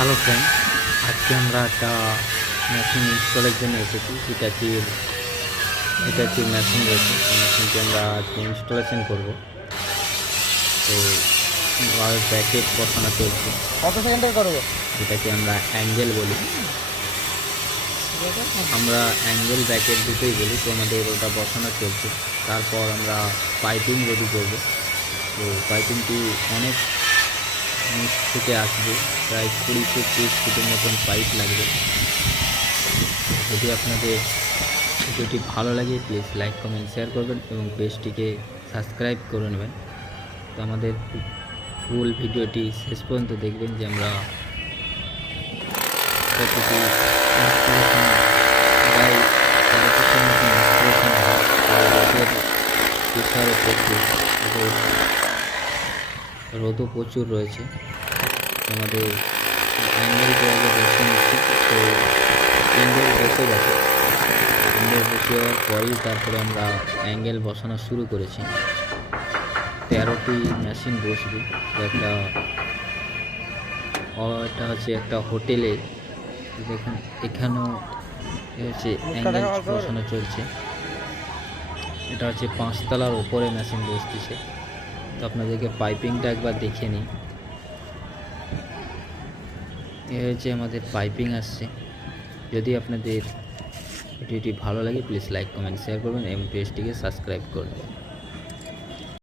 Hello friend, আজকে আমরা একটা মেশিন ইনস্টলের জন্য এসেছি। হিটাচির মেশিন রয়েছে, সেই মেশিনটি আমরা আজকে ইনস্টলেশন করব। তো আর ব্র্যাকেট বসানো চলছে, কত সেকেন্ডের করবে? যেটাকে আমরা অ্যাঙ্গেল বলি। আমরা অ্যাঙ্গেল ব্র্যাকেট দুটোই বলি। তো আমাদের ওটা বসানো চলছে। তারপর আমরা পাইপিং রেডি করব। তো পাইপিংটি অনেক নিচ থেকে আসবে, প্রায় 20 থেকে 30 ফুটের মতন পাইপ লাগবে। যদি আপনাদের ভিডিওটি ভালো লাগে প্লিজ লাইক কমেন্ট শেয়ার করবেন এবং পেজটিকে সাবস্ক্রাইব করে নেবেন। তো আমাদের ফুল ভিডিওটি শেষ পর্যন্ত দেখবেন যে আমরা কতটি ইনস্টলেশন প্রায় 13 ফুটের মতো ইনস্টলেশন হয়। রোদের প্রেশারও প্রচুর, রোদও প্রচুর রয়েছে। আমাদের অ্যাঙ্গেলটা আগে বসে নিচ্ছি। তো অ্যাঙ্গেল বসে গেছে। অ্যাঙ্গেল বসে যাওয়ার পরেই তারপরে আমরা অ্যাঙ্গেল বসানো শুরু করেছি। 13টি মেশিন বসবে। এটা হচ্ছে একটা হোটেলে। দেখুন এখানেও হচ্ছে অ্যাঙ্গেল বসানো চলছে। এটা হচ্ছে 5 তলার ওপরে মেশিন বসতেছে। তো আপনাদেরকে পাইপিংটা একবার দেখিয়ে নিই। এ হচ্ছে আমাদের পাইপিং আসছে। যদি আপনাদের ভিডিওটি ভালো লাগে প্লিজ লাইক কমেন্ট শেয়ার করবেন এবং পেজটিকে সাবস্ক্রাইব করবেন।